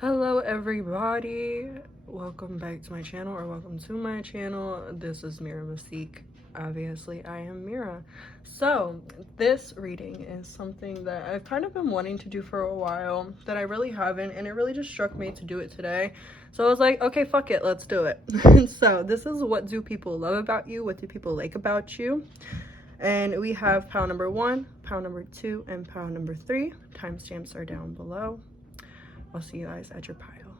Hello everybody, welcome back to my channel, or welcome to my channel. This is Mira Mystique. Obviously I am Mira. So this reading is something that I've kind of been wanting to do for a while, that I really haven't, and it really just struck me to do it today. So I was like, okay, fuck it, let's do it. So this is what do people love about you, what do people like about you. And we have pile number 1, pile number 2, and pile number 3. Timestamps are down below. I'll see you guys at your pile.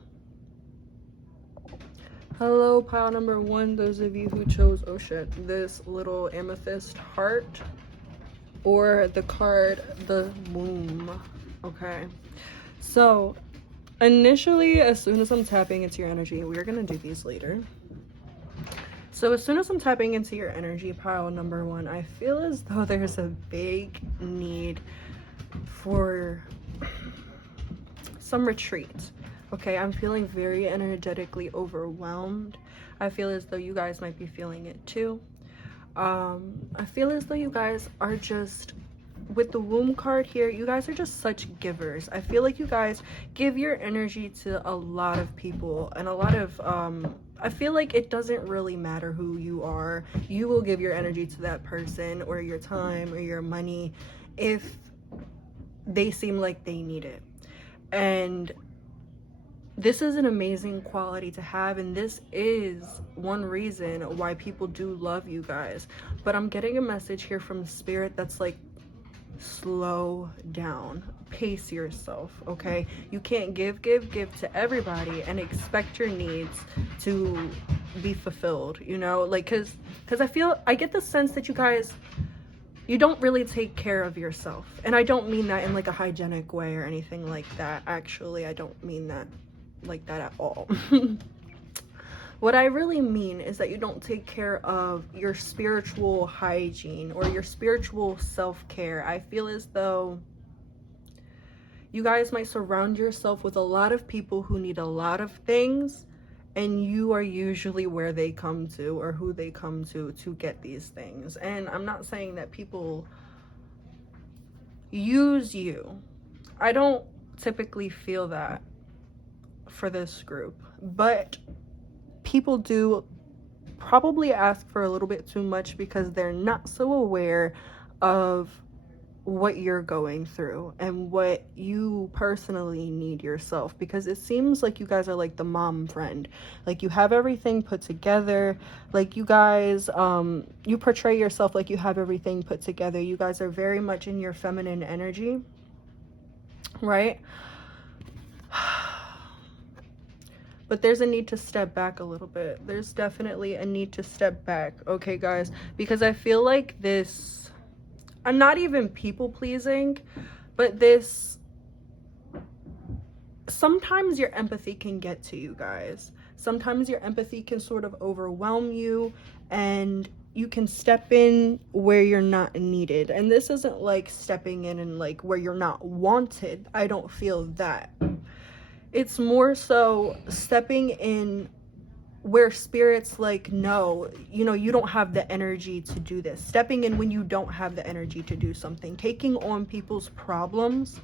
Hello, pile number 1. Those of you who chose, oh shit, this little amethyst heart, or the card, the womb. Okay. So, initially, as soon as I'm tapping into your energy, we're gonna do these later. So as soon as I'm tapping into your energy, pile number 1, I feel as though there's a big need for some retreat. Okay, I'm feeling very energetically overwhelmed. I feel as though you guys might be feeling it too. I feel as though you guys are just, with the womb card here, you guys are just such givers. I feel like you guys give your energy to a lot of people, and a lot of I feel like it doesn't really matter who you are. You will give your energy to that person, or your time, or your money, if they seem like they need it. And this is an amazing quality to have, and this is one reason why people do love you guys. But I'm getting a message here from Spirit that's like, slow down, pace yourself. Okay, you can't give to everybody and expect your needs to be fulfilled, you know, like, because I get the sense that you guys, you don't really take care of yourself. And I don't mean that in like a hygienic way or anything like that. Actually, I don't mean that like that at all. What I really mean is that you don't take care of your spiritual hygiene or your spiritual self-care. I feel as though you guys might surround yourself with a lot of people who need a lot of things, and you are usually where they come to, or who they come to get these things. And I'm not saying that people use you. I don't typically feel that for this group, but people do probably ask for a little bit too much because they're not so aware of what you're going through and what you personally need yourself, because it seems like you guys are like the mom friend. Like, you have everything put together. Like, you guys you portray yourself like you have everything put together. You guys are very much in your feminine energy, right? But there's a need to step back a little bit. There's definitely a need to step back, okay, guys? Because I feel like this, I'm not even people pleasing, but this, sometimes your empathy can get to you guys. Sometimes your empathy can sort of overwhelm you, and you can step in where you're not needed. And this isn't like stepping in and like where you're not wanted. I don't feel that. It's more so stepping in where Spirit's like, no, you know, you don't have the energy to do this. Stepping in when you don't have the energy to do something. Taking on people's problems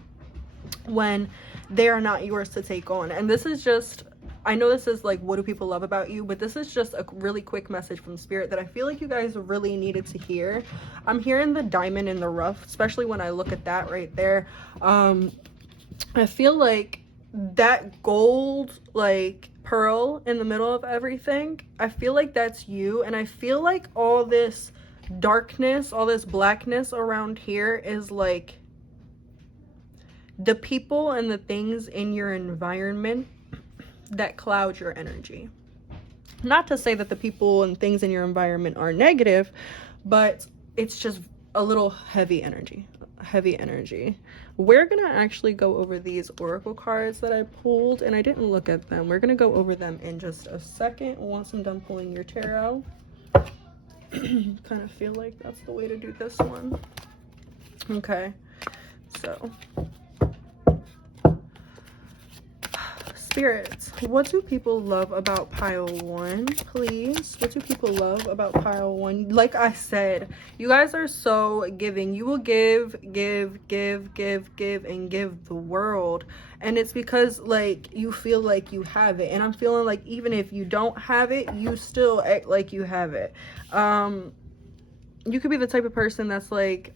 when they are not yours to take on. And this is just, I know this is like, what do people love about you? But this is just a really quick message from Spirit that I feel like you guys really needed to hear. I'm hearing the diamond in the rough, especially when I look at that right there. I feel like that gold like pearl in the middle of everything, I feel like that's you. And I feel like all this darkness, all this blackness around here is like the people and the things in your environment that cloud your energy. Not to say that the people and things in your environment are negative, but it's just a little heavy energy. We're gonna actually go over these oracle cards that I pulled, and I didn't look at them. We're gonna go over them in just a second once I'm done pulling your tarot. Kind of feel like that's the way to do this one. Okay, so Spirits, what do people love about pile 1, please? What do people love about pile 1? Like I said, you guys are so giving. You will give, and give the world. And it's because, like, you feel like you have it. And I'm feeling like even if you don't have it, you still act like you have it. You could be the type of person that's like,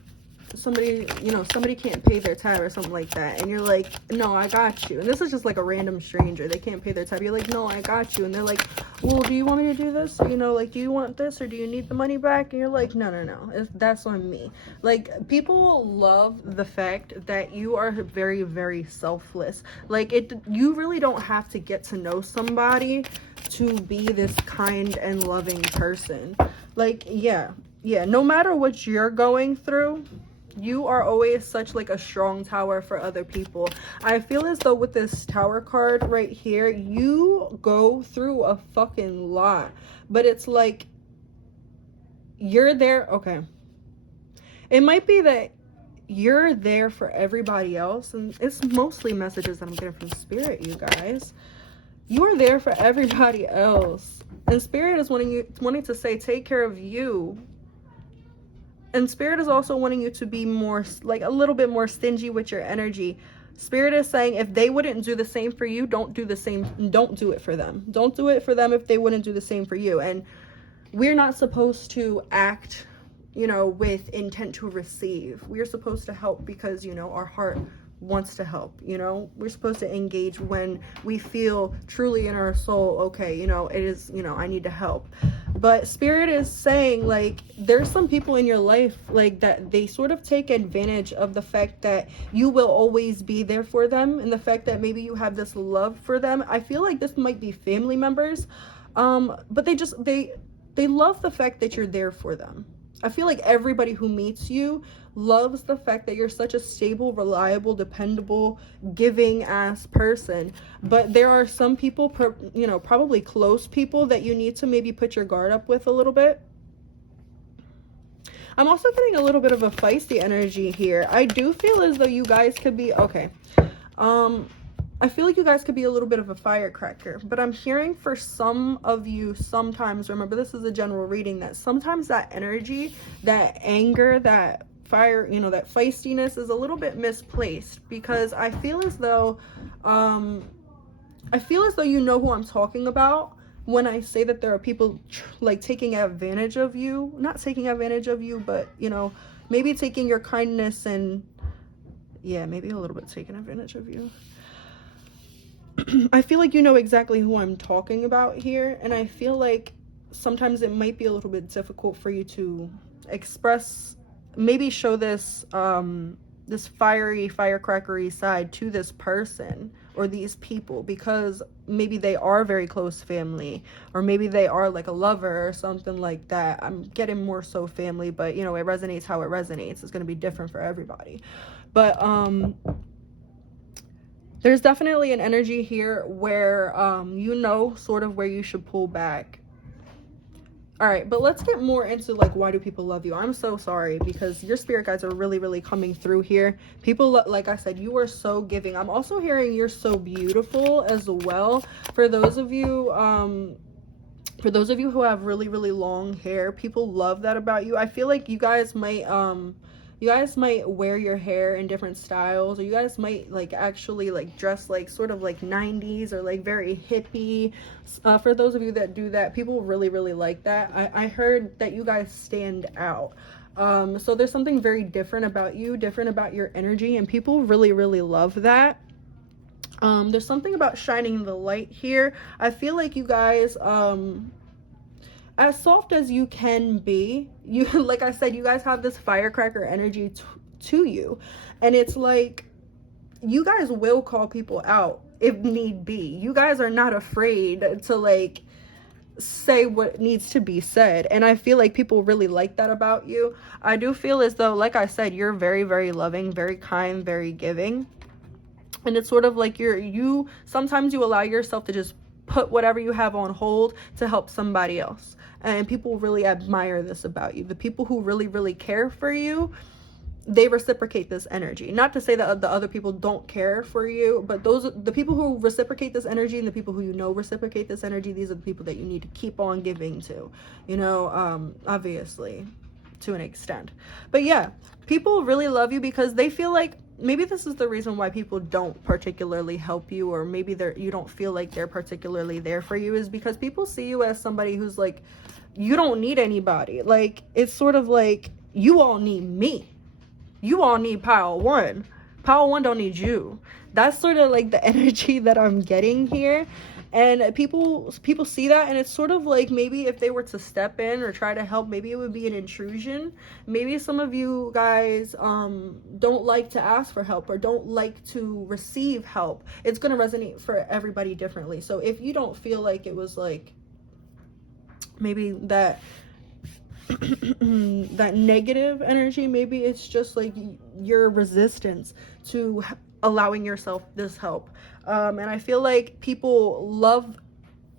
somebody, you know, somebody can't pay their tab or something like that, and you're like, no, I got you. And this is just like a random stranger, they can't pay their tab, you're like, no, I got you. And they're like, well, do you want me to do this, or, you know, like, do you want this, or do you need the money back? And you're like, no, that's on me. Like, people love the fact that you are very, very selfless. Like, you really don't have to get to know somebody to be this kind and loving person. Like, yeah, no matter what you're going through, you are always such like a strong tower for other people. I feel as though with this tower card right here, you go through a fucking lot, but it's like you're there. Okay, it might be that you're there for everybody else, and it's mostly messages that I'm getting from Spirit, you guys. You are there for everybody else, and Spirit is wanting to say, take care of you. And Spirit is also wanting you to be more, like, a little bit more stingy with your energy. Spirit is saying if they wouldn't do the same for you, don't do the same. Don't do it for them. Don't do it for them if they wouldn't do the same for you. And we're not supposed to act, you know, with intent to receive. We're supposed to help because, you know, our heart wants to help. You know, we're supposed to engage when we feel truly in our soul, okay, you know, it is, you know, I need to help. But Spirit is saying, like, there's some people in your life, like, that they sort of take advantage of the fact that you will always be there for them, and the fact that maybe you have this love for them. I feel like this might be family members, but they love the fact that you're there for them. I feel like everybody who meets you loves the fact that you're such a stable, reliable, dependable, giving ass person. But there are some people, you know, probably close people that you need to maybe put your guard up with a little bit. I'm also getting a little bit of a feisty energy here. I do feel as though you guys could be, okay. I feel like you guys could be a little bit of a firecracker, but I'm hearing for some of you sometimes, remember this is a general reading, that sometimes that energy, that anger, that fire, you know, that feistiness is a little bit misplaced, because I feel as though you know who I'm talking about when I say that there are people like taking advantage of you, not taking advantage of you, but, you know, maybe taking your kindness and, yeah, maybe a little bit taking advantage of you. I feel like you know exactly who I'm talking about here, and I feel like sometimes it might be a little bit difficult for you to express, maybe show this this firecrackery side to this person or these people, because maybe they are very close family, or maybe they are like a lover or something like that. I'm getting more so family, but, you know, it resonates how it resonates. It's going to be different for everybody. But there's definitely an energy here where, you know, sort of where you should pull back. All right, but let's get more into, like, why do people love you? I'm so sorry, because your spirit guides are really, really coming through here. People, like I said, you are so giving. I'm also hearing you're so beautiful as well. For those of you who have really, really long hair, people love that about you. I feel like you guys might wear your hair in different styles, or you guys might like actually like dress like sort of like 90s or like very hippie. For those of you that do that, people really, really like that. I heard that you guys stand out. So there's something very different about you, different about your energy, and people really, really love that. There's something about shining the light here. I feel like you guys, as soft as you can be, you, like I said, you guys have this firecracker energy to you, and it's like you guys will call people out if need be. You guys are not afraid to like say what needs to be said, and I feel like people really like that about you. I do feel as though, like I said, you're very, very loving, very kind, very giving, and it's sort of like you sometimes you allow yourself to just put whatever you have on hold to help somebody else. And people really admire this about you. The people who really, really care for you, they reciprocate this energy. Not to say that the other people don't care for you, but the people who reciprocate this energy and the people who reciprocate this energy, these are the people that you need to keep on giving to, obviously, to an extent. But yeah, people really love you because they feel like, maybe this is the reason why people don't particularly help you, or maybe you don't feel like they're particularly there for you, is because people see you as somebody who's like, you don't need anybody. Like, it's sort of like, you all need me. You all need pile one. Pile one don't need you. That's sort of like the energy that I'm getting here. And people see that, and it's sort of like, maybe if they were to step in or try to help, maybe it would be an intrusion. Maybe some of you guys don't like to ask for help or don't like to receive help. It's going to resonate for everybody differently. So if you don't feel like it was like, maybe that that negative energy, maybe it's just like your resistance to allowing yourself this help. And I feel like people love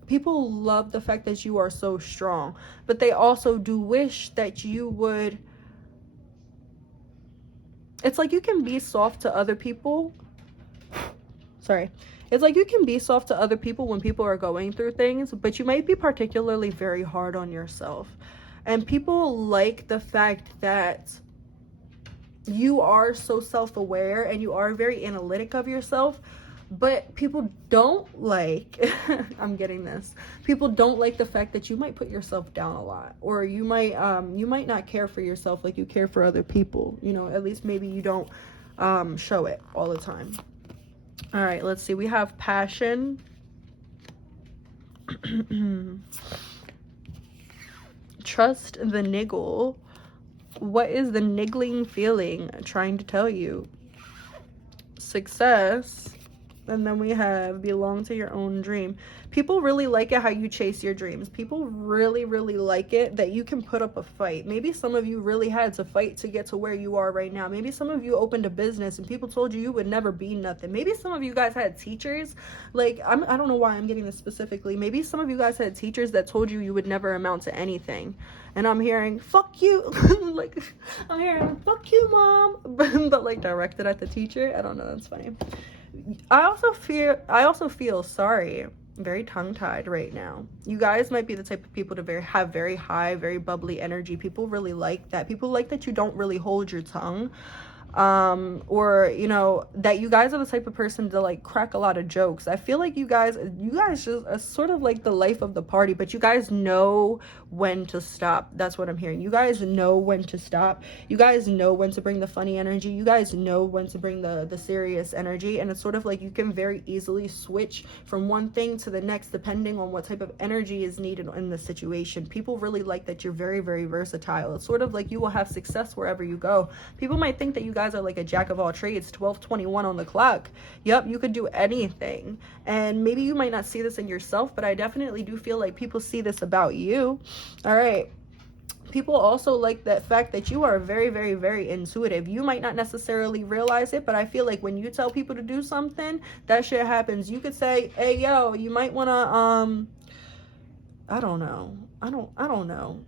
the fact that you are so strong, but they also do wish that you would, it's like you can be soft to other people. It's like you can be soft to other people when people are going through things, but you might be particularly very hard on yourself. And people like the fact that you are so self-aware and you are very analytic of yourself, but people don't like, I'm getting this, people don't like the fact that you might put yourself down a lot, or you might not care for yourself like you care for other people, at least maybe you don't show it all the time. All right, let's see. We have passion. Trust the niggle. What is the niggling feeling trying to tell you? Success. And then we have belong to your own dream. People really like it how you chase your dreams. People really, really like it that you can put up a fight. Maybe some of you really had to fight to get to where you are right now. Maybe some of you opened a business and people told you would never be nothing. Maybe some of you guys had teachers. Like, I don't know why I'm getting this specifically. Maybe some of you guys had teachers that told you would never amount to anything. And I'm hearing, fuck you. Like, I'm hearing, fuck you, mom. But like directed at the teacher. I don't know. That's funny. I also feel sorry, very tongue-tied right now. You guys might be the type of people to have very high, very bubbly energy. People really like that. People like that you don't really hold your tongue. Or that you guys are the type of person to like crack a lot of jokes. I feel like you guys just are sort of like the life of the party, but you guys know when to stop. That's what I'm hearing. You guys know when to stop. You guys know when to bring the funny energy. You guys know when to bring the serious energy. And it's sort of like you can very easily switch from one thing to the next depending on what type of energy is needed in the situation. People really like that you're very, very versatile. It's sort of like you will have success wherever you go. People might think that you guys are like a jack of all trades, 12:21 on the clock. Yep, you could do anything. And maybe you might not see this in yourself, but I definitely do feel like people see this about you. All right. People also like the fact that you are very, very, very intuitive. You might not necessarily realize it, but I feel like when you tell people to do something, that shit happens. You could say, hey, yo, you might want to, I don't know.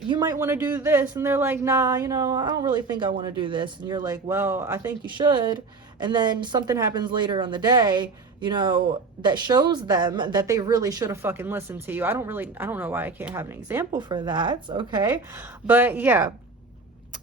You might want to do this. And they're like, nah, I don't really think I want to do this. And you're like, well, I think you should. And then something happens later on the day, that shows them that they really should have fucking listened to you. I don't know why I can't have an example for that. Okay. But yeah,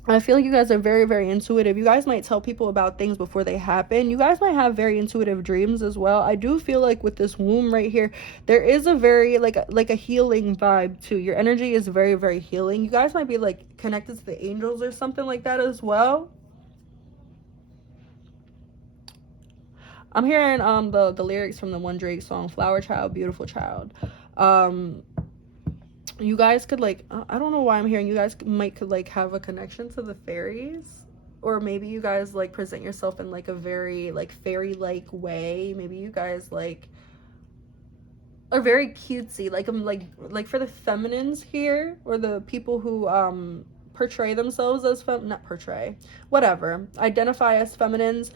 I feel like you guys are very, very intuitive. You guys might tell people about things before they happen. You guys might have very intuitive dreams as well. I do feel like with this womb right here, there is a very like a healing vibe too. Your energy is very, very healing. You guys might be like connected to the angels or something like that as well. I'm hearing the lyrics from the one Drake song, Flower Child, Beautiful Child. You guys could like, I don't know why I'm hearing you guys could like have a connection to the fairies, or maybe you guys like present yourself in like a very like fairy-like way. Maybe you guys like are very cutesy, like I'm like for the feminines here, or the people who portray themselves as identify as feminines.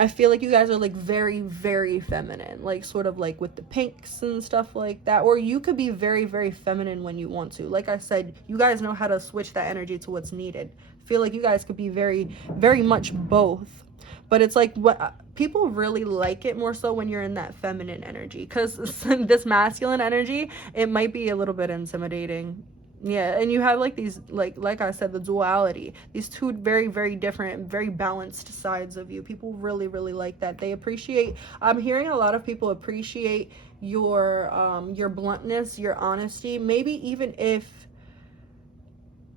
I feel like you guys are like very, very feminine, like sort of like with the pinks and stuff like that. Or you could be very, very feminine when you want to. Like I said, you guys know how to switch that energy to what's needed. I feel like you guys could be very, very much both. But it's like what people really like it more so when you're in that feminine energy, because this masculine energy, it might be a little bit intimidating. Yeah, and you have like these, like I said, the duality, these two very, very different, very balanced sides of you. People really, really like that. They appreciate, I'm hearing a lot of people appreciate your bluntness, your honesty. Maybe even if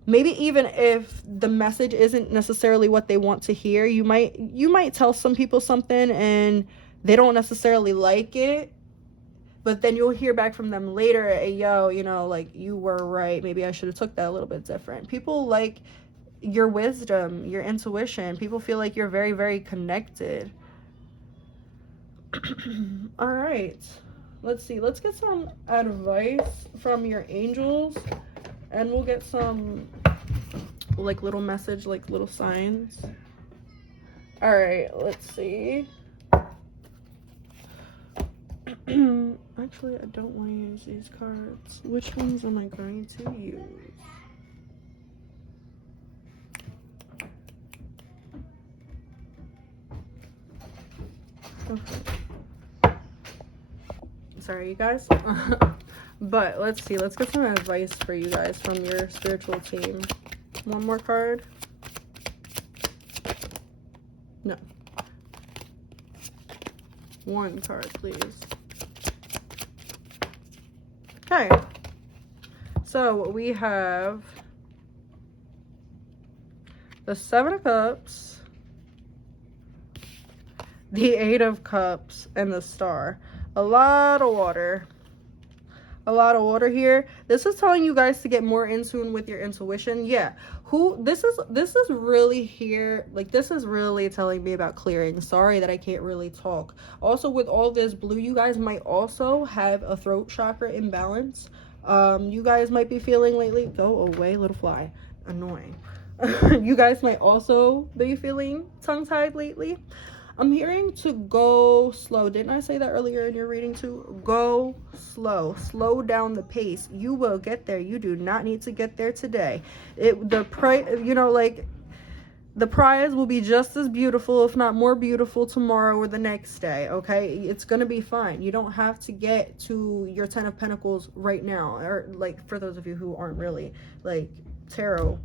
the message isn't necessarily what they want to hear, you might tell some people something and they don't necessarily like it, but then you'll hear back from them later, hey, yo, you know, like, you were right, maybe I should have took that a little bit different. People like your wisdom, your intuition. People feel like you're very, very connected. All right, let's see, let's get some advice from your angels, and we'll get some like little message, like little signs. All right, let's see. Actually, I don't want to use these cards. Which ones am I going to use? Okay. Sorry, you guys. But let's see. Let's get some advice for you guys from your spiritual team. One more card. No. One card, please. Okay. So we have the Seven of Cups, the Eight of Cups, and the Star. A lot of water. A lot of water here. This is telling you guys to get more in tune with your intuition. Yeah, this is really here, like, this is really telling me about clearing. Sorry that I can't really talk. Also, with all this blue, you guys might also have a throat chakra imbalance. You guys might be feeling lately, go away little fly, annoying. You guys might also be feeling tongue-tied lately. I'm hearing to go slow. Didn't I say that earlier in your reading too? Go slow. Slow down the pace. You will get there. You do not need to get there today. The prize will be just as beautiful, if not more beautiful, tomorrow or the next day, okay? It's gonna be fine. You don't have to get to your 10 of Pentacles right now. Or, like, for those of you who aren't really, like, tarot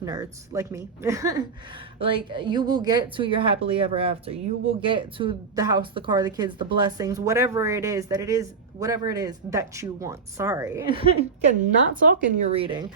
nerds like me. Like, you will get to your happily ever after. You will get to the house, the car, the kids, the blessings, whatever it is that you want. Sorry. Cannot talk in your reading.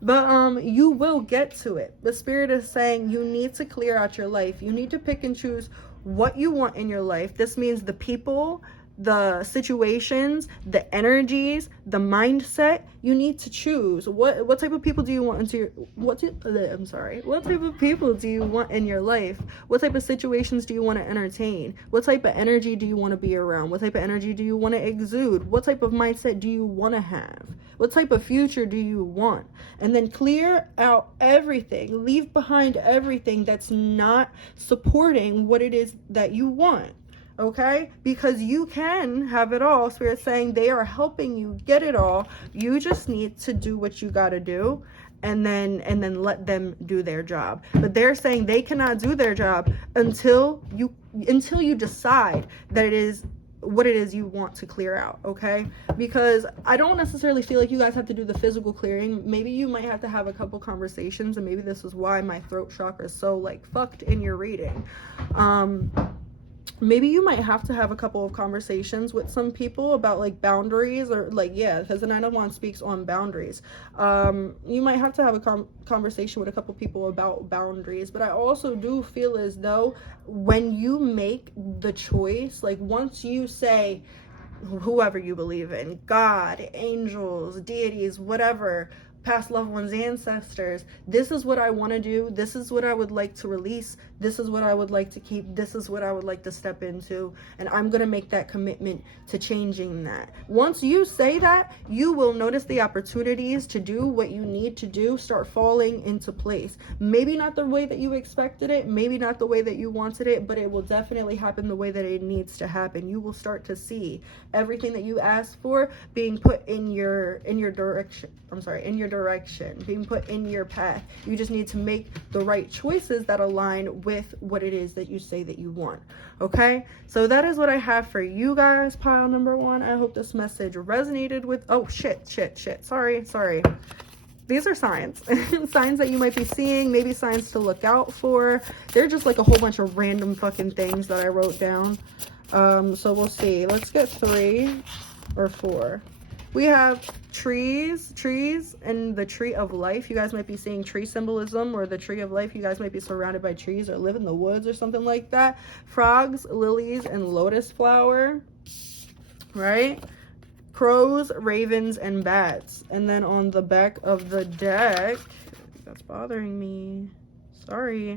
But you will get to it. The Spirit is saying you need to clear out your life. You need to pick and choose what you want in your life. This means the people, the situations, the energies, the mindset. You need to choose what type of people do you want into your what type of people do you want in your life? What type of situations do you want to entertain? What type of energy do you want to be around? What type of energy do you want to exude? What type of mindset do you want to have? What type of future do you want? And then clear out everything. Leave behind everything that's not supporting what it is that you want. Okay, because you can have it all. Spirit's saying they are helping you get it all. You just need to do what you got to do, and then let them do their job. But they're saying they cannot do their job until you decide that it is what it is you want to clear out. Okay, because I don't necessarily feel like you guys have to do the physical clearing. Maybe you might have to have a couple conversations, and maybe this is why my throat chakra is so, like, fucked in your reading. Maybe you might have to have a couple of conversations with some people about, like, boundaries, or, like, yeah, because the Nine of Wands speaks on boundaries. You might have to have a conversation with a couple people about boundaries. But I also do feel as though when you make the choice, like, once you say, whoever you believe in, God, angels, deities, whatever, past loved ones, ancestors. This is what I want to do. This is what I would like to release. This is what I would like to keep. This is what I would like to step into. And I'm going to make that commitment to changing that. Once you say that, you will notice the opportunities to do what you need to do start falling into place. Maybe not the way that you expected it, maybe not the way that you wanted it, but it will definitely happen the way that it needs to happen. You will start to see everything that you asked for being put in your direction. Being put in your path. You just need to make the right choices that align with what it is that you say that you want. Okay, so that is what I have for you guys, pile number 1. I hope this message resonated with, oh shit, sorry. These are signs. Signs that you might be seeing, maybe signs to look out for. They're just like a whole bunch of random fucking things that I wrote down. So we'll see. Let's get 3 or 4. We have trees, and the tree of life. You guys might be seeing tree symbolism, or the tree of life. You guys might be surrounded by trees or live in the woods or something like that. Frogs, lilies, and lotus flower, right? Crows, ravens, and bats. And then on the back of the deck, that's bothering me. Sorry.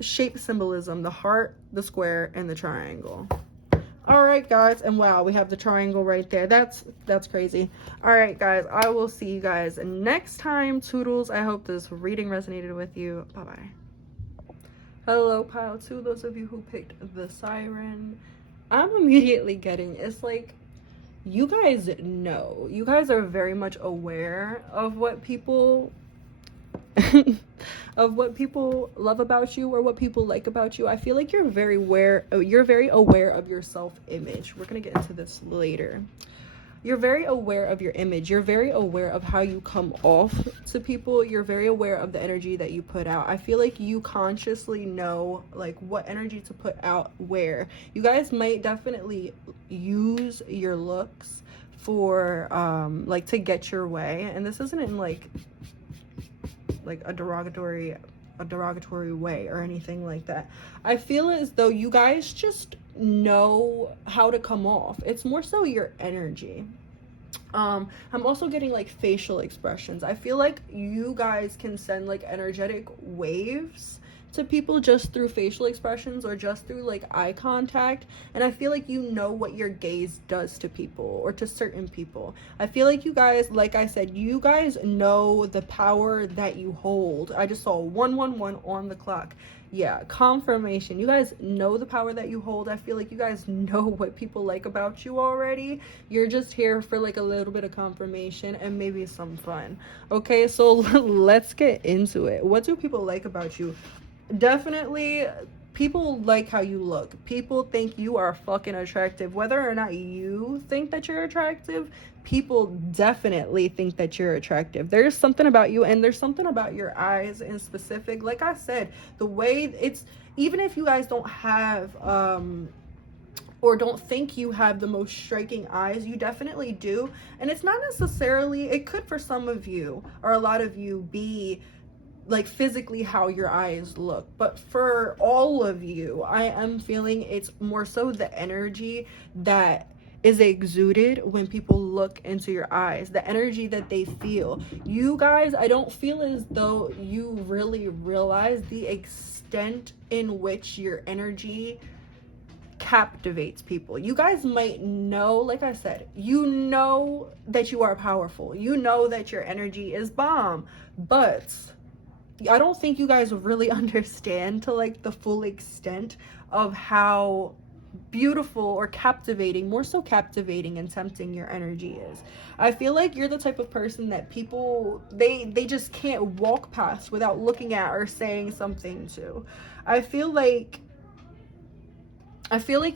Shape symbolism, the heart, the square, and the triangle. All right, guys, and wow, we have the triangle right there. That's crazy. All right, guys, I will see you guys next time. Toodles. I hope this reading resonated with you. Bye-bye. Hello, pile 2. Those of you who picked the siren, I'm immediately getting, it's like, you guys know. You guys are very much aware of what people of what people love about you or what people like about you. I feel like you're very aware of your self-image. We're gonna get into this later. You're very aware of your image. You're very aware of how you come off to people. You're very aware of the energy that you put out. I feel like you consciously know like what energy to put out where. You guys might definitely use your looks for like to get your way, and this isn't in like a derogatory way or anything like that. I feel as though you guys just know how to come off. It's more so your energy. I'm also getting like facial expressions. I feel like you guys can send like energetic waves to people just through facial expressions or just through like eye contact, and I feel like you know what your gaze does to people or to certain people. I feel like you guys, like I said, you guys know the power that you hold. I just saw 111 on the clock. Yeah, confirmation. You guys know the power that you hold. I feel like you guys know what people like about you already. You're just here for like a little bit of confirmation and maybe some fun. Okay, so let's get into it. What do people like about you? Definitely, people like how you look. People think you are fucking attractive. Whether or not you think that you're attractive, people definitely think that you're attractive. There's something about you, and there's something about your eyes in specific. Like I said, the way it's, even if you guys don't have or don't think you have the most striking eyes, you definitely do. And it's not necessarily, it could for some of you or a lot of you be like physically how your eyes look, but for all of you, I am feeling it's more so the energy that is exuded when people look into your eyes, the energy that they feel. You guys, I don't feel as though you really realize the extent in which your energy captivates people. You guys might know, like I said, you know that you are powerful, you know that your energy is bomb, but I don't think you guys really understand to like the full extent of how beautiful or captivating, more so captivating and tempting your energy is. I feel like you're the type of person that people, they just can't walk past without looking at or saying something to. I feel like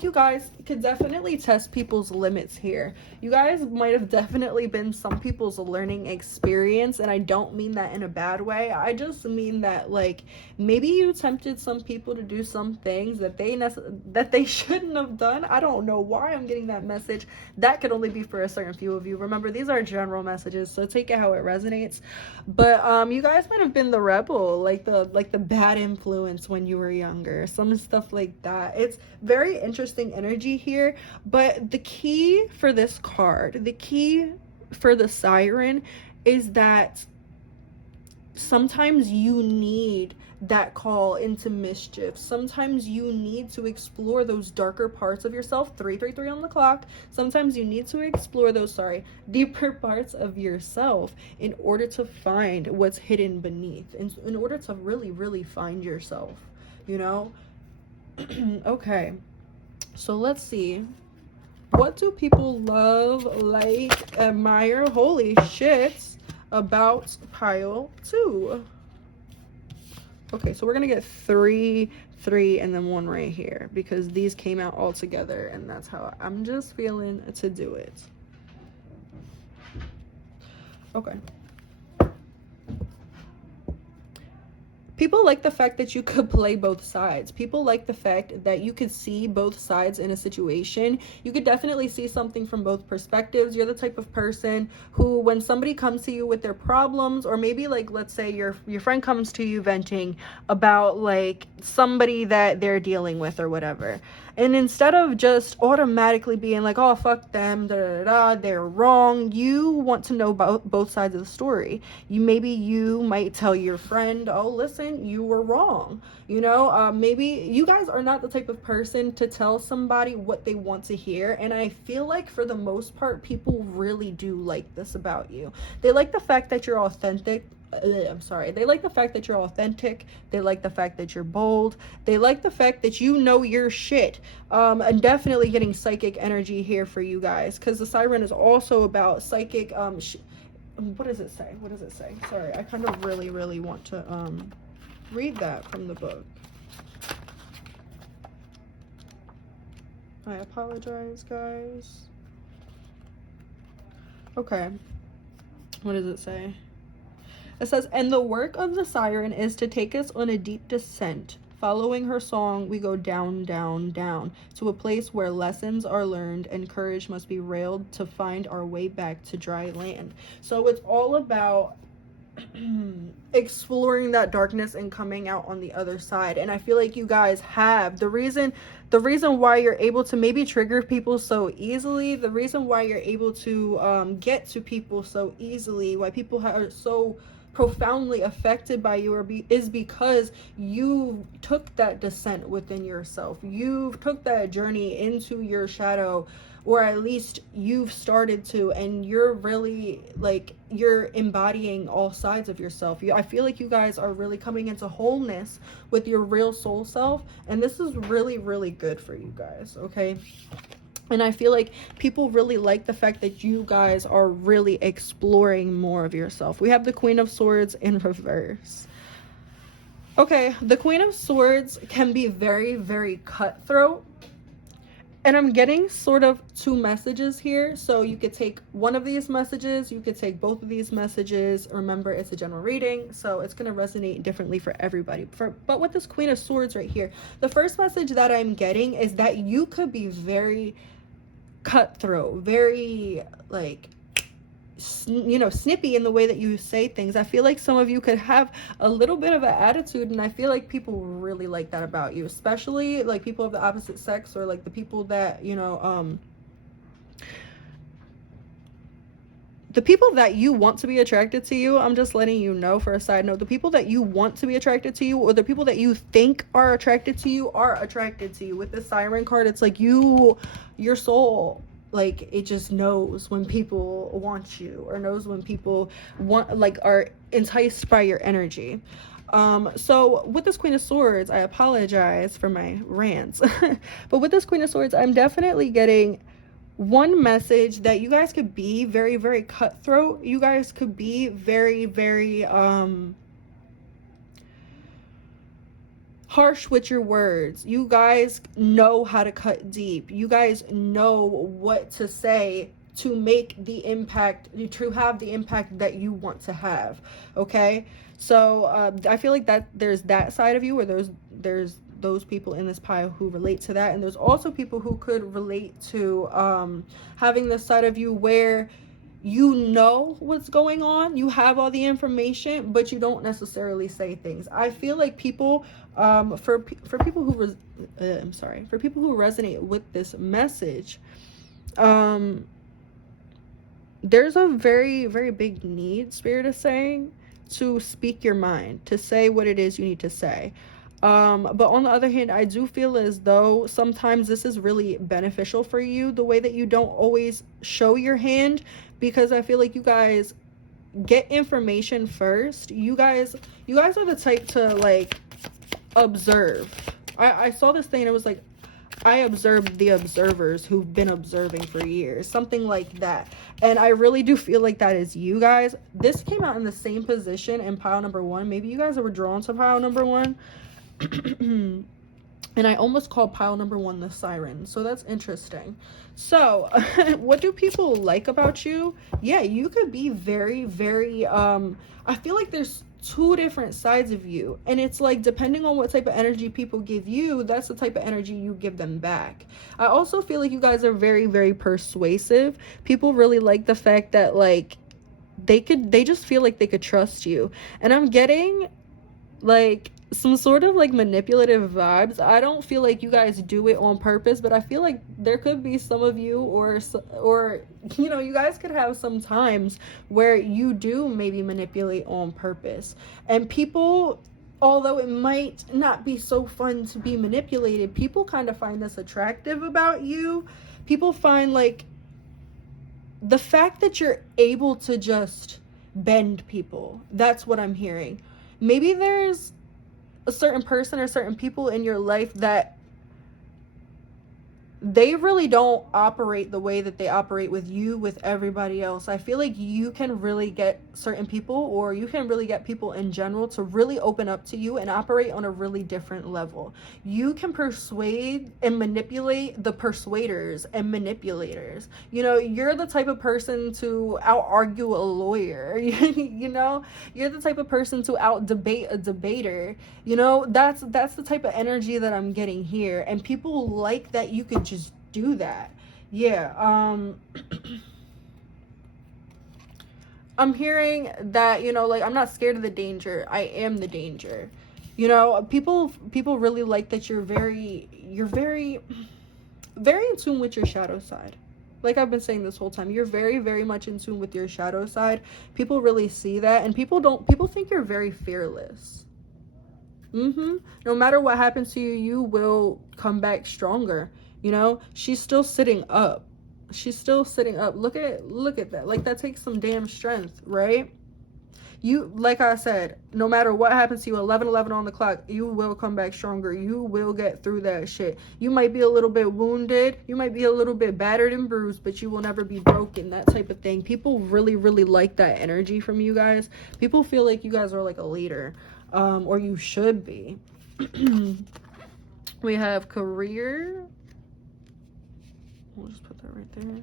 you guys could definitely test people's limits here. You guys might have definitely been some people's learning experience, and I don't mean that in a bad way. I just mean that like maybe you tempted some people to do some things that they shouldn't have done. I don't know why I'm getting that message. That could only be for a certain few of you. Remember, these are general messages, so take it how it resonates. But you guys might have been the rebel, like the bad influence when you were younger, some stuff like that. It's very interesting energy here, but the key for this card, the key for the siren is that sometimes you need that call into mischief. Sometimes you need to explore those darker parts of yourself. 333 on the clock. Sometimes you need to explore those, deeper parts of yourself in order to find what's hidden beneath, in order to really, really find yourself, you know? Okay, so let's see. What do people love, like, admire, holy shit, about pile 2? Okay, so we're gonna get 3, 3, and then 1 right here, because these came out all together, and that's how I'm just feeling to do it. Okay. People like the fact that you could play both sides. People like the fact that you could see both sides in a situation. You could definitely see something from both perspectives. You're the type of person who, when somebody comes to you with their problems, or maybe like, let's say your friend comes to you venting about like somebody that they're dealing with or whatever. And instead of just automatically being like, oh, fuck them, they're wrong, you want to know about both sides of the story. You might tell your friend, oh, listen, you were wrong. You know, maybe you guys are not the type of person to tell somebody what they want to hear. And I feel like for the most part, people really do like this about you. They like the fact that you're authentic. They like the fact that you're authentic. They like the fact that you're bold. They like the fact that you know your shit. And definitely getting psychic energy here for you guys, because the siren is also about psychic. What does it say? Sorry, I kind of really want to read that from the book. I apologize, guys. Okay, what does it say? It says, and the work of the siren is to take us on a deep descent. Following her song, we go down, down, down, to a place where lessons are learned and courage must be railed to find our way back to dry land. So it's all about exploring that darkness and coming out on the other side. And I feel like you guys have. The reason why you're able to maybe trigger people so easily, the reason why you're able to get to people so easily, why people are so profoundly affected by you is because you took that descent within yourself. You took that journey into your shadow, or at least you've started to, and you're really like, you're embodying all sides of yourself. I feel like you guys are really coming into wholeness with your real soul self, and this is really, really good for you guys, okay? And I feel like people really like the fact that you guys are really exploring more of yourself. We have the Queen of Swords in reverse. Okay, the Queen of Swords can be very, very cutthroat. And I'm getting sort of 2 messages here. So you could take one of these messages. You could take both of these messages. Remember, it's a general reading, so it's going to resonate differently for everybody. But with this Queen of Swords right here, the first message that I'm getting is that you could be very cutthroat, very like, you know, snippy in the way that you say things. I feel like some of you could have a little bit of an attitude, and I feel like people really like that about you, especially like people of the opposite sex, or like the people that, you know, the people that you want to be attracted to you. I'm just letting you know, for a side note, the people that you want to be attracted to you, or the people that you think are attracted to you, are attracted to you. With the Siren card, it's like your soul, like, it just knows when people want you, or knows when people want, like, are enticed by your energy. So with this Queen of Swords, I apologize for my rants, but with this Queen of Swords, I'm definitely getting one message that you guys could be very, very cutthroat. You guys could be very, very harsh with your words. You guys know how to cut deep. You guys know what to say to make the impact, to have the impact that you want to have. Okay, so I feel like that there's that side of you, where there's those people in this pile who relate to that, and there's also people who could relate to having this side of you where you know what's going on, you have all the information, but you don't necessarily say things. I feel like people for people who for people who resonate with this message, there's a very, very big need, Spirit is saying, to speak your mind, to say what it is you need to say. But on the other hand, I do feel as though sometimes this is really beneficial for you, the way that you don't always show your hand, because I feel like you guys get information first. You guys are the type to like observe. I saw this thing and it was like, I observed the observers who've been observing for years, something like that. And I really do feel like that is you guys. This came out in the same position in pile number 1. Maybe you guys were drawn to pile number 1. And I almost called pile number 1 the siren, so that's interesting. So what do people like about you? Yeah, you could be very, very I feel like there's 2 different sides of you, and it's like depending on what type of energy people give you, that's the type of energy you give them back. I also feel like you guys are very, very persuasive. People really like the fact that like they just feel like they could trust you, and I'm getting like some sort of like manipulative vibes. I don't feel like you guys do it on purpose, but I feel like there could be some of you, or you know, you guys could have some times where you do maybe manipulate on purpose. And people, although it might not be so fun to be manipulated, people kind of find this attractive about you. People find like the fact that you're able to just bend people. That's what I'm hearing. Maybe there's a certain person or certain people in your life that they really don't operate the way that they operate with you, with everybody else. I feel like you can really get certain people, or you can really get people in general, to really open up to you and operate on a really different level. You can persuade and manipulate the persuaders and manipulators. You know, you're the type of person to out argue a lawyer. You know, you're the type of person to out debate a debater. You know, that's the type of energy that I'm getting here, and people like that you could just do that. Yeah. I'm hearing that, you know, like, I'm not scared of the danger. I am the danger. You know, people really like that you're very very in tune with your shadow side. Like I've been saying this whole time, you're very, very much in tune with your shadow side. People really see that, and people think you're very fearless. No matter what happens to you, you will come back stronger. You know, she's still sitting up. She's still sitting up. Look at that. Like, that takes some damn strength, right? You, like I said, no matter what happens to you, 11:11 on the clock, you will come back stronger. You will get through that shit. You might be a little bit wounded. You might be a little bit battered and bruised, but you will never be broken. That type of thing. People really, really like that energy from you guys. People feel like you guys are like a leader, or you should be. We have career. We'll just put that right there.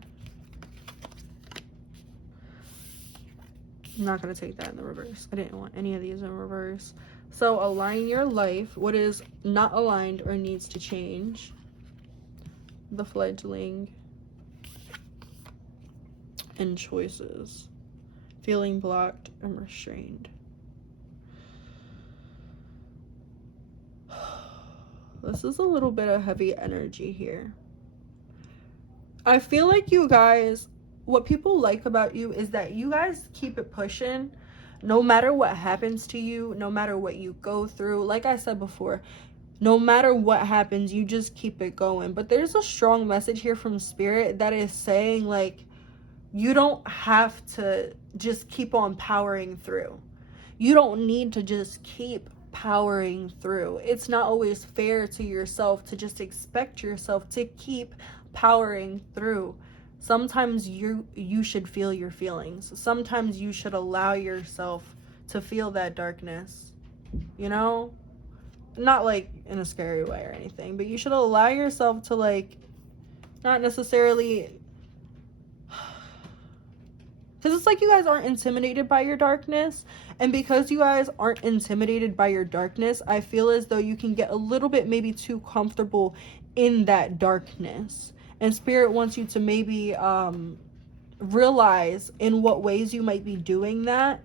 I'm not going to take that in the reverse. I didn't want any of these in reverse. So align your life. What is not aligned or needs to change? The fledgling. And choices. Feeling blocked and restrained. This is a little bit of heavy energy here. I feel like you guys, what people like about you is that you guys keep it pushing no matter what happens to you, no matter what you go through. Like I said before, no matter what happens, you just keep it going. But there's a strong message here from Spirit that is saying, like, you don't have to just keep on powering through. You don't need to just keep powering through. It's not always fair to yourself to just expect yourself to keep powering through. Sometimes you should feel your feelings. Sometimes you should allow yourself to feel that darkness, you know, not like in a scary way or anything, but you should allow yourself to, like, not necessarily, because it's like you guys aren't intimidated by your darkness. And because you guys aren't intimidated by your darkness, I feel as though you can get a little bit maybe too comfortable in that darkness. And Spirit wants you to maybe realize in what ways you might be doing that.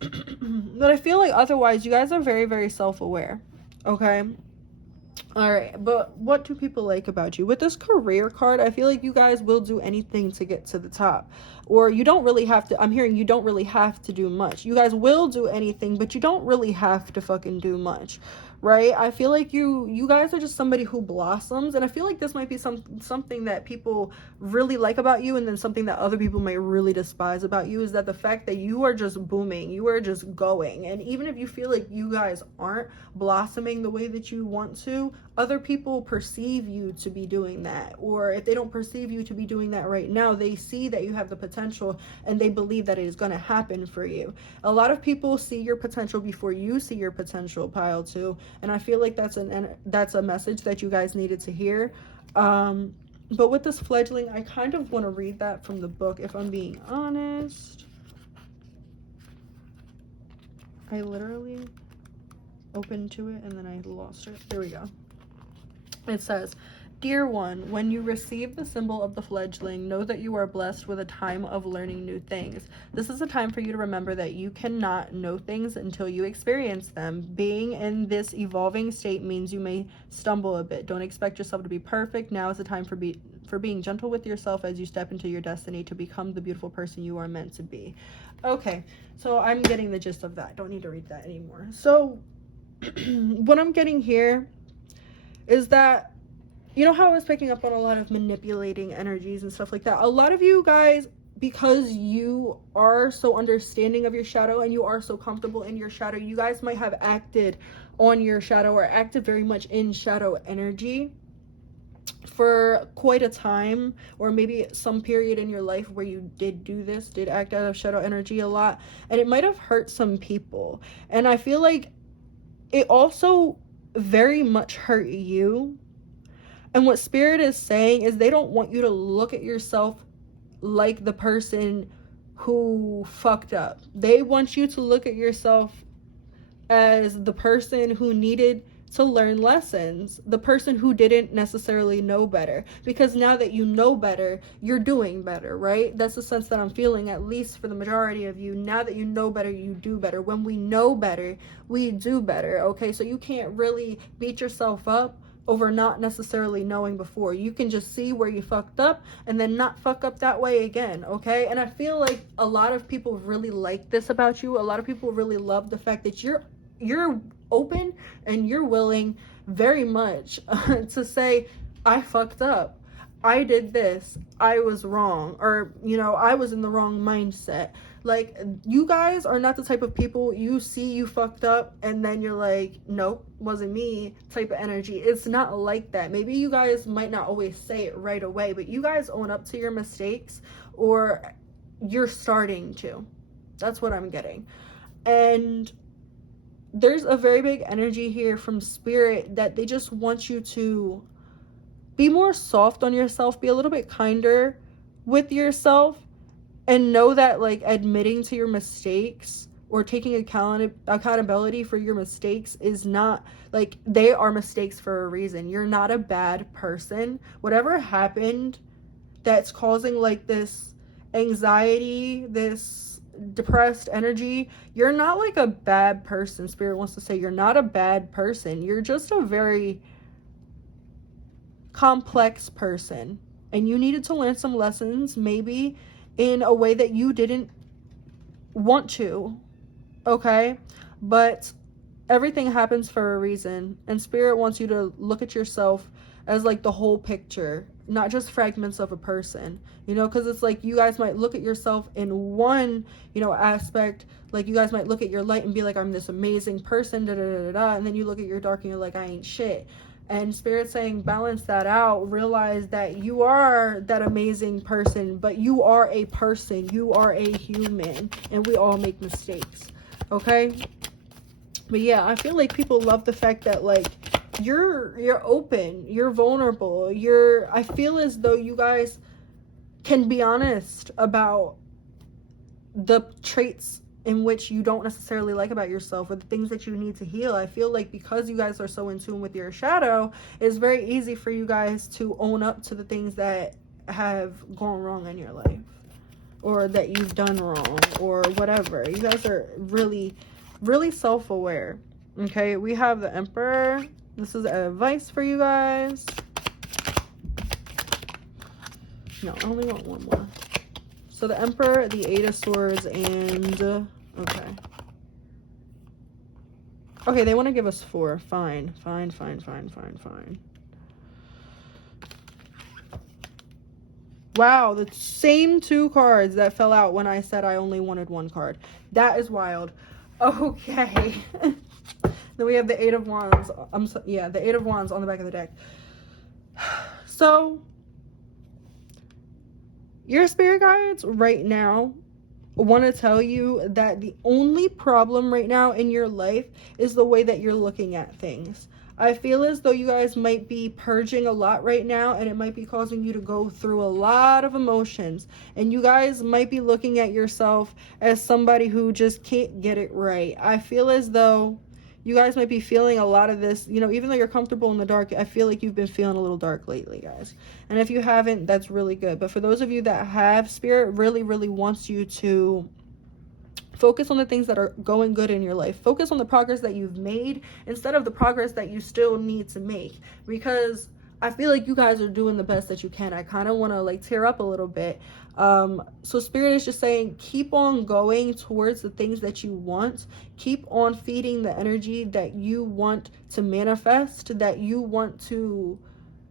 But I feel like otherwise you guys are very, very self-aware. Okay? All right, but what do people like about you? With this career card, I feel like you guys will do anything to get to the top. Or you don't really have to, I'm hearing you don't really have to do much. You guys will do anything, but you don't really have to fucking do much, right? I feel like you guys are just somebody who blossoms, and I feel like this might be something that people really like about you, and then something that other people might really despise about you is that the fact that you are just booming, you are just going. And even if you feel like you guys aren't blossoming the way that you want to, other people perceive you to be doing that. Or if they don't perceive you to be doing that right now, they see that you have the potential and they believe that it is going to happen for you. A lot of people see your potential before you see your potential, pile 2, and I feel like that's a message that you guys needed to hear. But with this fledgling, I kind of want to read that from the book, if I'm being honest. I literally opened to it and then I lost it. There we go. It says, "Dear one, when you receive the symbol of the fledgling, know that you are blessed with a time of learning new things. This is a time for you to remember that you cannot know things until you experience them. Being in this evolving state means you may stumble a bit. Don't expect yourself to be perfect. Now is the time for being gentle with yourself as you step into your destiny to become the beautiful person you are meant to be." Okay, so I'm getting the gist of that. Don't need to read that anymore. So what I'm getting here is that, you know how I was picking up on a lot of manipulating energies and stuff like that? A lot of you guys, because you are so understanding of your shadow and you are so comfortable in your shadow, you guys might have acted on your shadow or acted very much in shadow energy for quite a time, or maybe some period in your life where you did act out of shadow energy a lot, and it might have hurt some people. And I feel like it also very much hurt you. And what Spirit is saying is they don't want you to look at yourself like the person who fucked up. They want you to look at yourself as the person who needed to learn lessons, the person who didn't necessarily know better. Because now that you know better, you're doing better, right? That's the sense that I'm feeling, at least for the majority of you. Now that you know better, you do better. When we know better, we do better, okay? So you can't really beat yourself up over not necessarily knowing before. You can just see where you fucked up and then not fuck up that way again, okay? And I feel like a lot of people really like this about you. A lot of people really love the fact that you're open and you're willing very much to say, I fucked up, I did this, I was wrong, or I was in the wrong mindset. Like, you guys are not the type of people you see you fucked up and then you're like, nope, wasn't me type of energy. It's not like that. Maybe you guys might not always say it right away, but you guys own up to your mistakes, or you're starting to. That's what I'm getting. And there's a very big energy here from Spirit that they just want you to be more soft on yourself, be a little bit kinder with yourself, and know that, like, admitting to your mistakes or taking accountability for your mistakes is not, like, they are mistakes for a reason. You're not a bad person. Whatever happened that's causing, like, this anxiety, this depressed energy, you're not like a bad person. Spirit wants to say you're not a bad person. You're just a very complex person, and you needed to learn some lessons, maybe in a way that you didn't want to, okay? But everything happens for a reason, and Spirit wants you to look at yourself as like the whole picture, not just fragments of a person, because it's like you guys might look at yourself in one, aspect. Like, you guys might look at your light and be like, I'm this amazing person, da da da da, and then you look at your dark and you're like, I ain't shit. And Spirit's saying, balance that out. Realize that you are that amazing person, but you are a person. You are a human, and we all make mistakes, okay? But yeah, I feel like people love the fact that, like, you're open, you're vulnerable, I feel as though you guys can be honest about the traits in which you don't necessarily like about yourself, or the things that you need to heal. I feel like because you guys are so in tune with your shadow, it's very easy for you guys to own up to the things that have gone wrong in your life, or that you've done wrong, or whatever. You guys are really, really self-aware. Okay, we have the Emperor, This is advice for you guys. No, I only want one more. So the Emperor, the Eight of Swords, and okay. Okay, they want to give us 4. Fine. Wow, the same 2 cards that fell out when I said I only wanted 1 card. That is wild. Okay. Then we have the Eight of Wands. The Eight of Wands on the back of the deck. So, your spirit guides right now want to tell you that the only problem right now in your life is the way that you're looking at things. I feel as though you guys might be purging a lot right now, and it might be causing you to go through a lot of emotions. And you guys might be looking at yourself as somebody who just can't get it right. I feel as though you guys might be feeling a lot of this, you know, even though you're comfortable in the dark, I feel like you've been feeling a little dark lately, guys. And if you haven't, that's really good. But for those of you that have, Spirit really, really wants you to focus on the things that are going good in your life. Focus on the progress that you've made instead of the progress that you still need to make. Because I feel like you guys are doing the best that you can. I kind of want to like tear up a little bit. So Spirit is just saying, keep on going towards the things that you want. Keep on feeding the energy that you want to manifest, that you want to,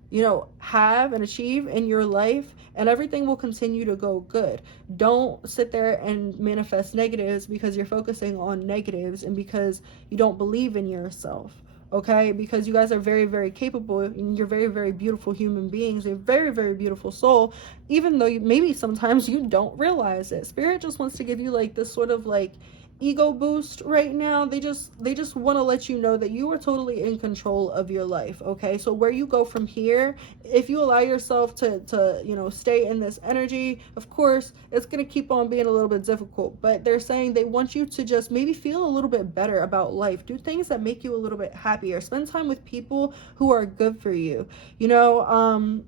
you know, have and achieve in your life, and everything will continue to go good. Don't sit there and manifest negatives because you're focusing on negatives and because you don't believe in yourself. Okay, because you guys are very, very capable, and you're very, very beautiful human beings. You're very, very beautiful soul, even though maybe sometimes you don't realize it. Spirit just wants to give you like this sort of like ego boost right now. They just want to let you know that you are totally in control of your life. Okay, so where you go from here, if you allow yourself to you know, stay in this energy, of course it's going to keep on being a little bit difficult, but they're saying they want you to just maybe feel a little bit better about life. Do things that make you a little bit happier. Spend time with people who are good for you, you know.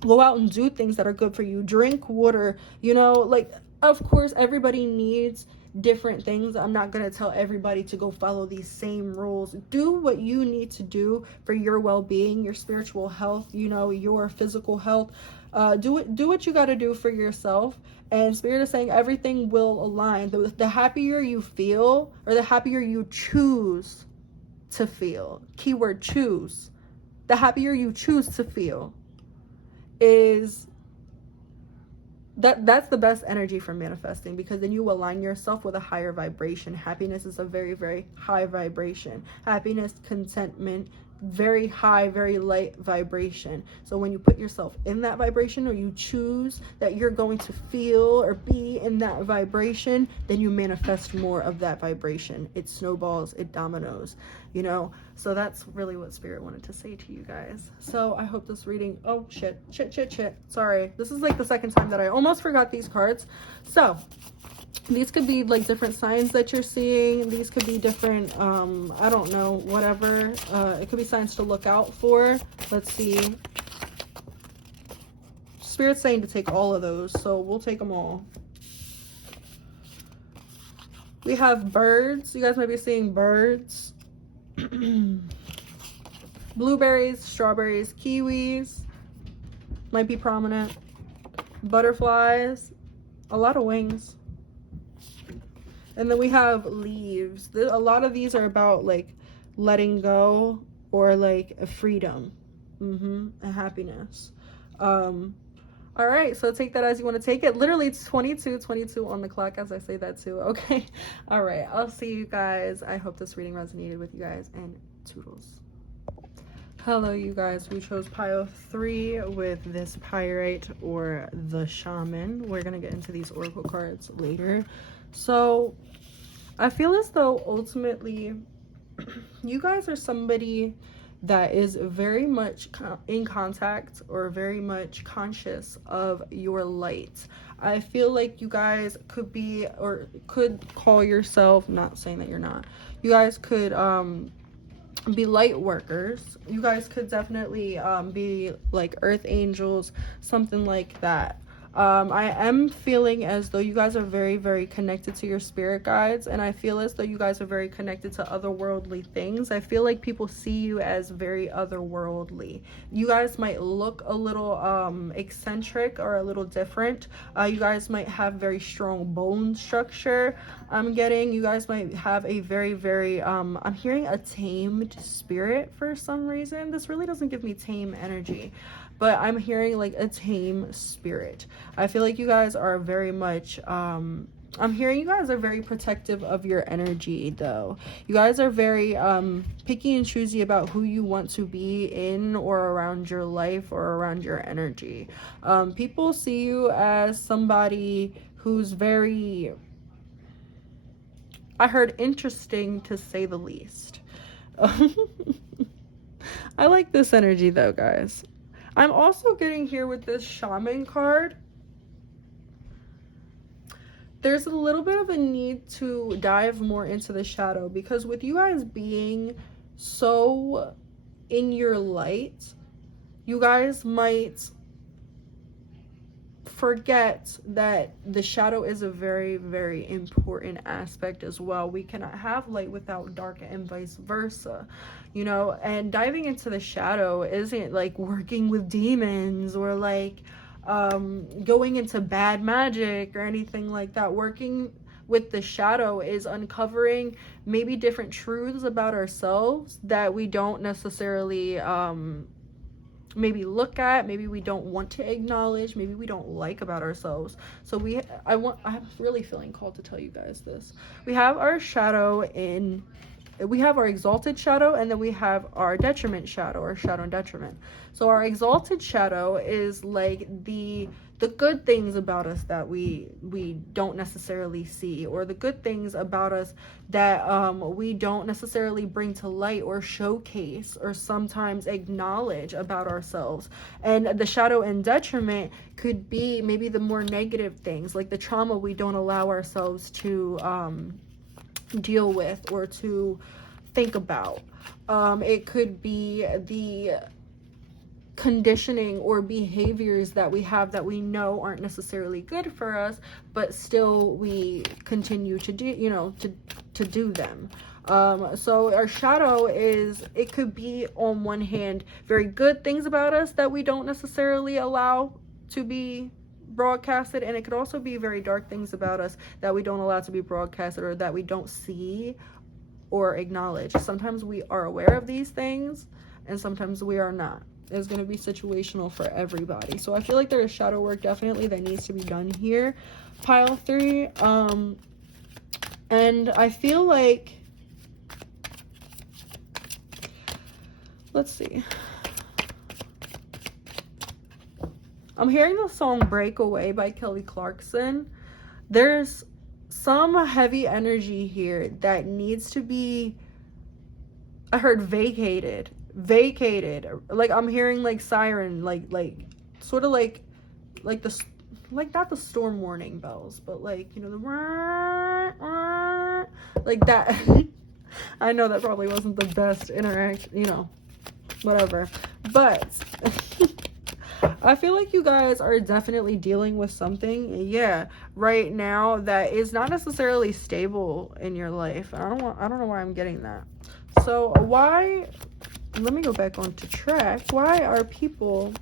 Go out and do things that are good for you. Drink water, you know, like, of course everybody needs different things. I'm not going to tell everybody to go follow these same rules. Do what you need to do for your well-being, your spiritual health, you know, your physical health. Do what you got to do for yourself. And Spirit is saying everything will align. The happier you feel, or the happier you choose to feel, keyword choose, the happier you choose to feel, is that's the best energy for manifesting, because then you align yourself with a higher vibration. Happiness is a very, very high vibration. Happiness, contentment, very high, very light vibration. So when you put yourself in that vibration, or you choose that you're going to feel or be in that vibration, then you manifest more of that vibration. It snowballs, it dominoes, you know. So that's really what Spirit wanted to say to you guys. So I hope this reading, oh shit, sorry, this is like the second time that I almost forgot these cards. So these could be like different signs that you're seeing. These could be different, I don't know, whatever. It could be signs to look out for. Let's see. Spirit's saying to take all of those, so we'll take them all. We have birds. You guys might be seeing birds. Blueberries, strawberries, kiwis might be prominent. Butterflies, a lot of wings. And then we have leaves. A lot of these are about like letting go, or like a freedom, and happiness. All right, so take that as you want to take it. Literally it's 22:22 on the clock as I say that too. Okay, all right, I'll see you guys. I hope this reading resonated with you guys, and toodles. Hello, you guys who chose pile 3 with this pyrite or the shaman. We're gonna get into these oracle cards later. So I feel as though ultimately you guys are somebody that is very much in contact, or very much conscious of your light. I feel like you guys could be, or could call yourself, not saying that you're not, you guys could be light workers. You guys could definitely be like earth angels, something like that. I am feeling as though you guys are very, very connected to your spirit guides, and I feel as though you guys are very connected to otherworldly things. I feel like people see you as very otherworldly. You guys might look a little eccentric or a little different. You guys might have very strong bone structure. I'm getting you guys might have a very, very I'm hearing a tamed spirit for some reason. This really doesn't give me tame energy, but I'm hearing like a tame spirit. I feel like you guys are very much I'm hearing you guys are very protective of your energy though. You guys are very picky and choosy about who you want to be in or around your life or around your energy. People see you as somebody who's very, I heard, interesting to say the least. I like this energy though, guys. I'm also getting here with this shaman card. There's a little bit of a need to dive more into the shadow, because with you guys being so in your light, you guys might forget that the shadow is a very, very important aspect as well. We cannot have light without dark and vice versa, you know. And diving into the shadow isn't like working with demons or like going into bad magic or anything like that. Working with the shadow is uncovering maybe different truths about ourselves that we don't necessarily maybe look at, maybe we don't want to acknowledge, maybe we don't like about ourselves. So I'm really feeling called to tell you guys this. We have our shadow in, we have our exalted shadow, and then we have our detriment shadow, or shadow and detriment. So our exalted shadow is like the good things about us that we don't necessarily see, or the good things about us that we don't necessarily bring to light or showcase or sometimes acknowledge about ourselves. And the shadow and detriment could be maybe the more negative things, like the trauma we don't allow ourselves to deal with or to think about. It could be the conditioning or behaviors that we have that we know aren't necessarily good for us, but still we continue to do, you know, to do them. So our shadow is, it could be on one hand very good things about us that we don't necessarily allow to be broadcasted, and it could also be very dark things about us that we don't allow to be broadcasted or that we don't see or acknowledge. Sometimes we are aware of these things and sometimes we are not. It's going to be situational for everybody. So I feel like there is shadow work definitely that needs to be done here, pile 3. And I feel like, let's see, I'm hearing the song Breakaway by Kelly Clarkson. There's some heavy energy here that needs to be, I heard vacated, like I'm hearing like siren, like sort of like the, like not the storm warning bells, but like, you know, the like that. I know that probably wasn't the best interaction, you know, whatever, but I feel like you guys are definitely dealing with something, yeah, right now that is not necessarily stable in your life. I don't know why I'm getting that. So why, let me go back onto track. Why do people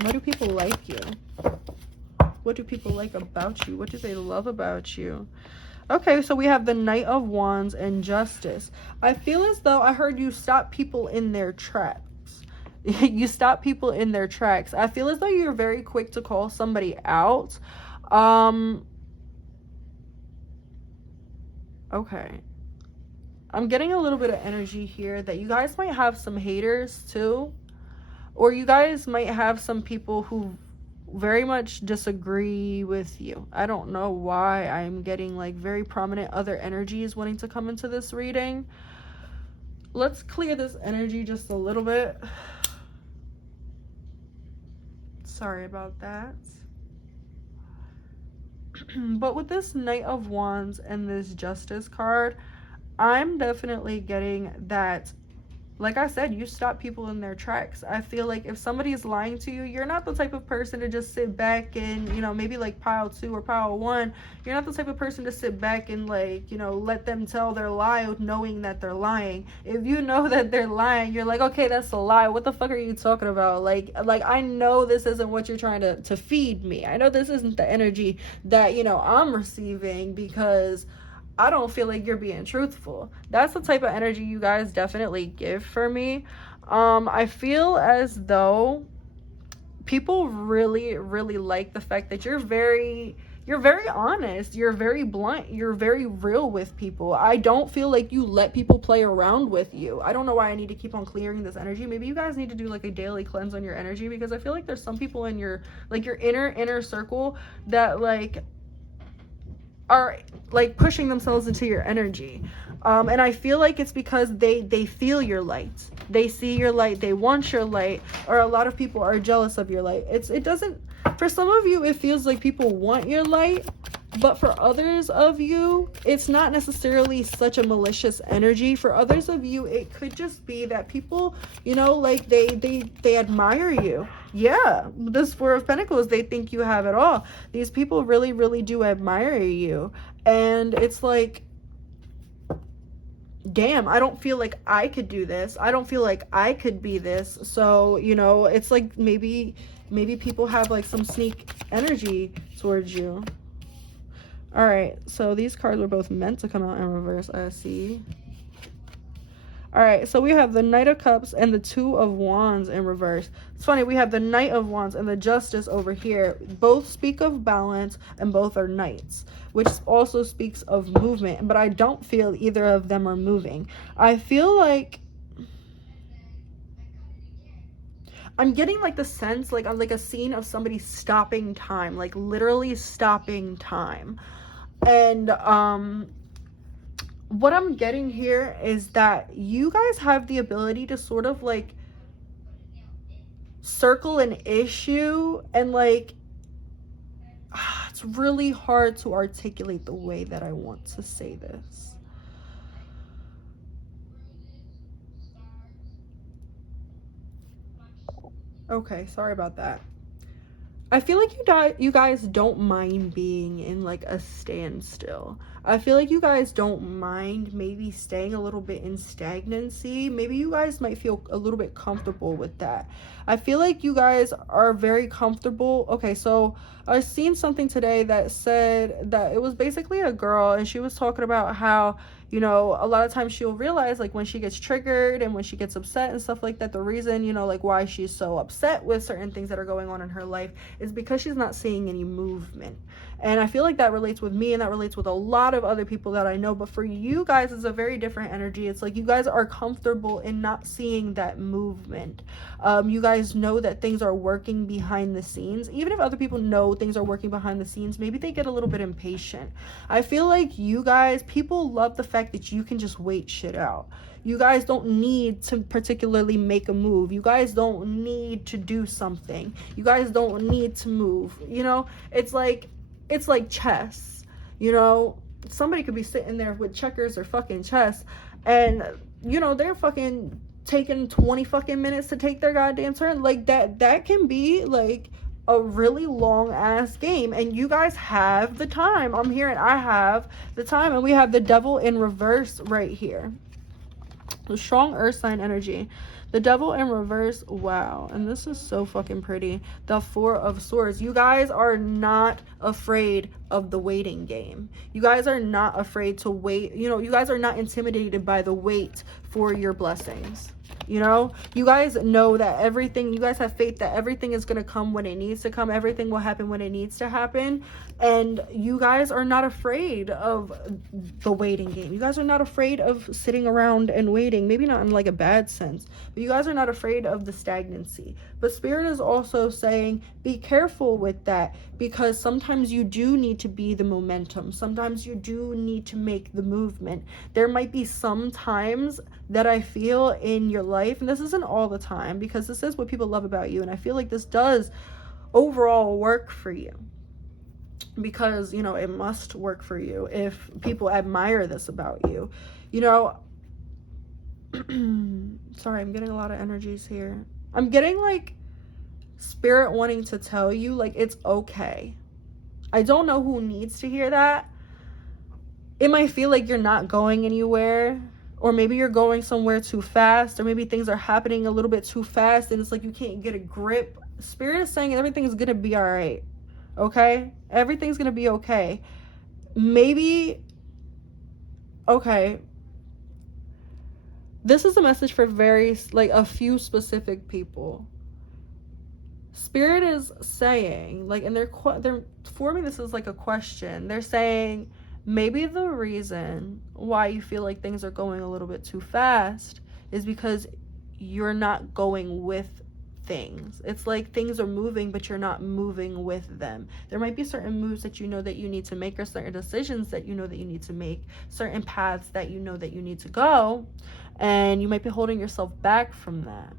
like you? What do people like about you? What do they love about you? Okay, so we have the Knight of Wands and Justice. I feel as though I heard you stop people in their tracks. You stop people in their tracks. I feel as though you're very quick to call somebody out. Okay. I'm getting a little bit of energy here that you guys might have some haters too. Or you guys might have some people who very much disagree with you. I don't know why I'm getting like very prominent other energies wanting to come into this reading. Let's clear this energy just a little bit. Sorry about that. But with this Knight of Wands and this Justice card, I'm definitely getting that Like I said, you stop people in their tracks. I feel like if somebody is lying to you, you're not the type of person to just sit back and, you know, maybe like pile 2 or pile 1. You're not the type of person to sit back and, like, you know, let them tell their lie knowing that they're lying. If you know that they're lying, you're like, okay, that's a lie. What the fuck are you talking about? Like I know this isn't what you're trying to feed me. I know this isn't the energy that, you know, I'm receiving, because I don't feel like you're being truthful. That's the type of energy you guys definitely give for me. I feel as though people really, really like the fact that you're very honest, you're very blunt, you're very real with people. I don't feel like you let people play around with you. I don't know why I need to keep on clearing this energy. Maybe you guys need to do like a daily cleanse on your energy, because I feel like there's some people in your, like, your inner circle that like are like pushing themselves into your energy, and I feel like it's because they feel your light, they see your light, they want your light, or a lot of people are jealous of your light. It doesn't, for some of you it feels like people want your light, but for others of you it's not necessarily such a malicious energy. For others of you it could just be that people, you know, like they admire you. Yeah, this Four of Pentacles, they think you have it all. These people really, really do admire you, and it's like, damn, I don't feel like I could do this, I don't feel like I could be this. So, you know, it's like maybe people have like some sneak energy towards you. All right, so these cards were both meant to come out in reverse, I see. All right, so we have the Knight of Cups and the Two of Wands in reverse. It's funny, we have the Knight of Wands and the Justice over here. Both speak of balance and both are knights, which also speaks of movement, but I don't feel either of them are moving. I feel like I'm getting like the sense, like I'm like a scene of somebody stopping time, like literally stopping time. And what I'm getting here is that you guys have the ability to sort of like circle an issue, and like it's really hard to articulate the way that I want to say this. Okay, sorry about that. I feel like you guys don't mind being in like a standstill. I feel like you guys don't mind maybe staying a little bit in stagnancy. Maybe you guys might feel a little bit comfortable with that. I feel like you guys are very comfortable. Okay, so I seen something today that said that it was basically a girl, and she was talking about how, you know, a lot of times she'll realize like when she gets triggered and when she gets upset and stuff like that, the reason, you know, like why she's so upset with certain things that are going on in her life is because she's not seeing any movement. And I feel like that relates with me, and that relates with a lot of other people that I know. But for you guys, it's a very different energy. It's like you guys are comfortable in not seeing that movement. You guys know that things are working behind the scenes. Even if other people know things are working behind the scenes, maybe they get a little bit impatient. I feel like you guys, people love the fact that you can just wait shit out. You guys don't need to particularly make a move. You guys don't need to do something. You guys don't need to move. You know, it's like chess. You know, somebody could be sitting there with checkers or fucking chess, and you know, they're fucking taking 20 fucking minutes to take their goddamn turn. Like that can be like a really long ass game, and you guys have the time. I'm hearing I have the time. And we have the Devil in reverse right here. The strong earth sign energy, the Devil in reverse. Wow. And this is so fucking pretty. The Four of Swords. You guys are not afraid of the waiting game. You guys are not afraid to wait. You know, you guys are not intimidated by the wait for your blessings. You know, you guys know that everything, you guys have faith that everything is going to come when it needs to come. Everything will happen when it needs to happen. And you guys are not afraid of the waiting game. You guys are not afraid of sitting around and waiting. Maybe not in like a bad sense, but you guys are not afraid of the stagnancy. But Spirit is also saying, be careful with that, because sometimes you do need to be the momentum. Sometimes you do need to make the movement. There might be some times that I feel in your life, and this isn't all the time, because this is what people love about you, and I feel like this does overall work for you, because, you know, it must work for you if people admire this about you. You know, Sorry, I'm getting a lot of energies here. I'm getting like spirit wanting to tell you like it's okay. I don't know who needs to hear that. It might feel like you're not going anywhere, or maybe you're going somewhere too fast, or maybe things are happening a little bit too fast and it's like you can't get a grip. Spirit is saying everything's gonna be all right. Okay, everything's gonna be okay. Maybe, okay, this is a message for like a few specific people. Spirit is saying, like, and they're forming this as like a question. They're saying maybe the reason why you feel like things are going a little bit too fast is because you're not going with things. It's like things are moving, but you're not moving with them. There might be certain moves that you know that you need to make, or certain decisions that you know that you need to make, certain paths that you know that you need to go, and you might be holding yourself back from that.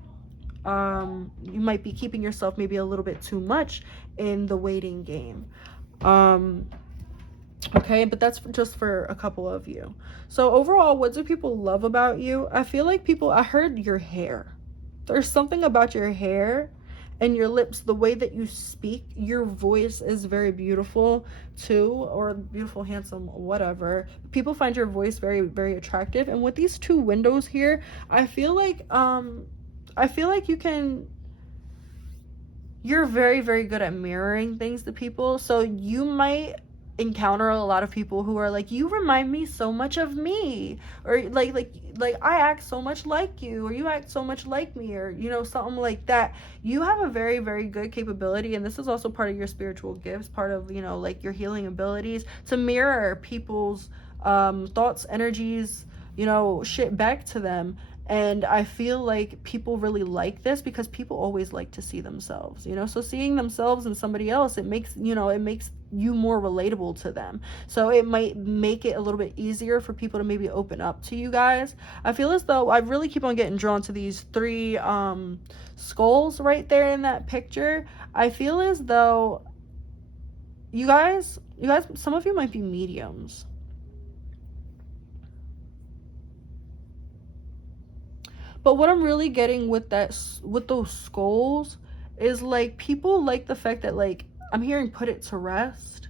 You might be keeping yourself maybe a little bit too much in the waiting game. Okay, but that's just for a couple of you. So overall, what do people love about you? I feel like I heard your hair. There's something about your hair and your lips, the way that you speak. Your voice is very beautiful too, or beautiful, handsome, whatever. People find your voice very, very attractive. And with these two windows here, I feel like you're very, very good at mirroring things to people. So you might encounter a lot of people who are like, you remind me so much of me, or like I act so much like you, or you act so much like me, or something like that. You have a very, very good capability, and this is also part of your spiritual gifts, part of like your healing abilities, to mirror people's thoughts, energies, shit back to them. And I feel like people really like this because people always like to see themselves, so seeing themselves in somebody else, it makes you more relatable to them. So it might make it a little bit easier for people to maybe open up to you guys. I feel as though I really keep on getting drawn to these three skulls right there in that picture. I feel as though you guys, some of you might be mediums. But what I'm really getting with those skulls is like people like the fact that, like, I'm hearing put it to rest.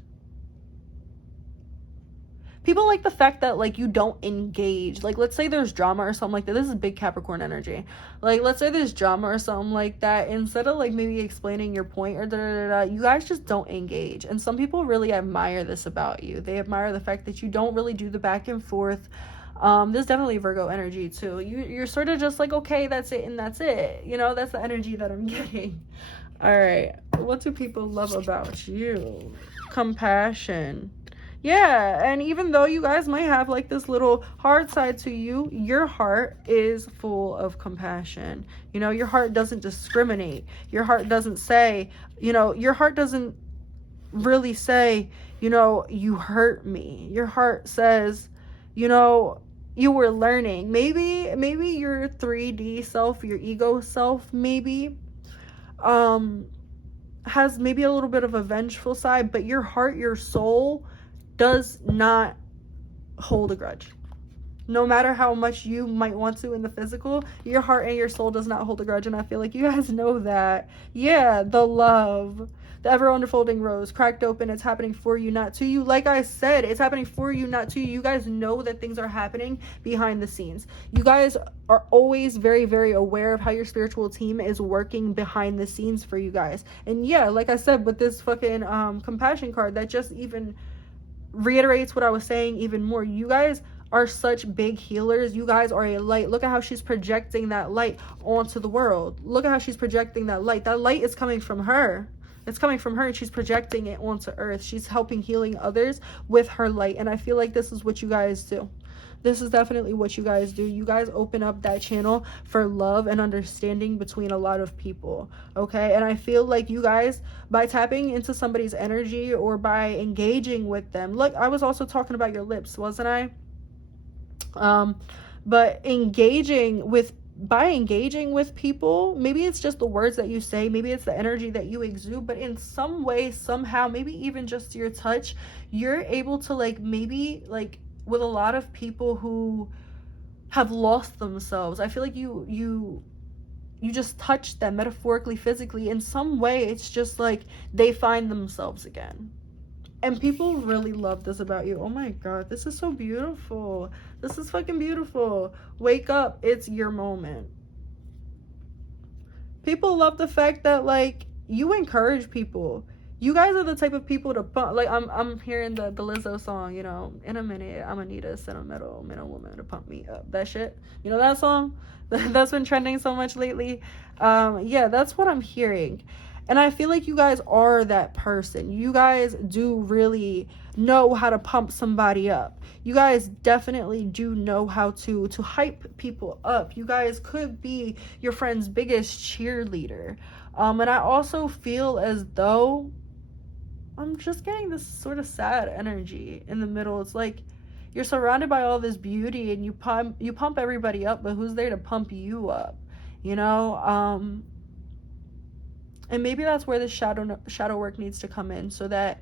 People like the fact that, like, you don't engage. Like, let's say there's drama or something like that. This is big Capricorn energy. Like, let's say there's drama or something like that. Instead of, like, maybe explaining your point or you guys just don't engage. And some people really admire this about you. They admire the fact that you don't really do the back and forth. There's definitely Virgo energy too. You're sort of just like, okay, that's it and that's it. That's the energy that I'm getting. All right, what do people love about you? Compassion. Yeah, and even though you guys might have like this little hard side to you, your heart is full of compassion. Your heart doesn't discriminate. Your heart doesn't say, your heart doesn't really say, you hurt me. Your heart says, you were learning. Maybe your 3D self, your ego self, maybe has maybe a little bit of a vengeful side, but your heart, your soul does not hold a grudge. No matter how much you might want to in the physical, your heart and your soul does not hold a grudge. And I feel like you guys know that. Yeah, the love. The ever unfolding rose, cracked open. It's happening for you, not to you. Like I said, it's happening for you, not to you. You guys know that things are happening behind the scenes. You guys are always very, very aware of how your spiritual team is working behind the scenes for you guys. And yeah, like I said, with this fucking compassion card, that just even reiterates what I was saying even more. You guys are such big healers. You guys are a light. Look at how she's projecting that light onto the world. Look at how she's projecting that light. That light is coming from her. It's coming from her, and she's projecting it onto earth. She's helping healing others with her light. And I feel like this is what you guys do. This is definitely what you guys do. You guys open up that channel for love and understanding between a lot of people. Okay. And I feel like you guys, by tapping into somebody's energy or by engaging with them, look, I was also talking about your lips, wasn't I? But by engaging with people, maybe it's just the words that you say, maybe it's the energy that you exude, but in some way, somehow, maybe even just your touch, you're able to, like, maybe, like, with a lot of people who have lost themselves. I feel like you just touch them metaphorically, physically. In some way, it's just like they find themselves again. And people really love this about you. Oh my god, this is so beautiful. This is fucking beautiful. Wake up, it's your moment. People love the fact that, like, you encourage people. You guys are the type of people to pump. Like, I'm hearing the Lizzo song, you know, in a minute, I'm gonna need a sentimental woman to pump me up. That shit. You know that song? That's been trending so much lately. Yeah, that's what I'm hearing. And I feel like you guys are that person. You guys do really know how to pump somebody up. You guys definitely do know how to hype people up. You guys could be your friend's biggest cheerleader. And I also feel as though I'm just getting this sort of sad energy in the middle. It's like you're surrounded by all this beauty and you pump everybody up, but who's there to pump you up? You know? And maybe that's where the shadow work needs to come in, so that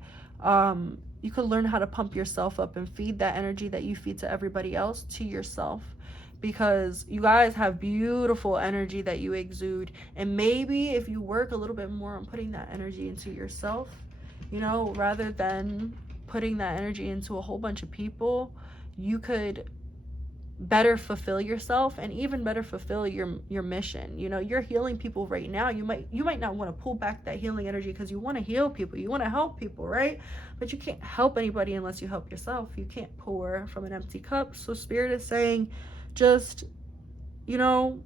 you can learn how to pump yourself up and feed that energy that you feed to everybody else to yourself. Because you guys have beautiful energy that you exude. And maybe if you work a little bit more on putting that energy into yourself, you know, rather than putting that energy into a whole bunch of people, you could better fulfill yourself and even better fulfill your mission. You know, you're healing people right now. You might not want to pull back that healing energy because you want to heal people, you want to help people, right? But you can't help anybody unless you help yourself. You can't pour from an empty cup. So Spirit is saying, just, you know,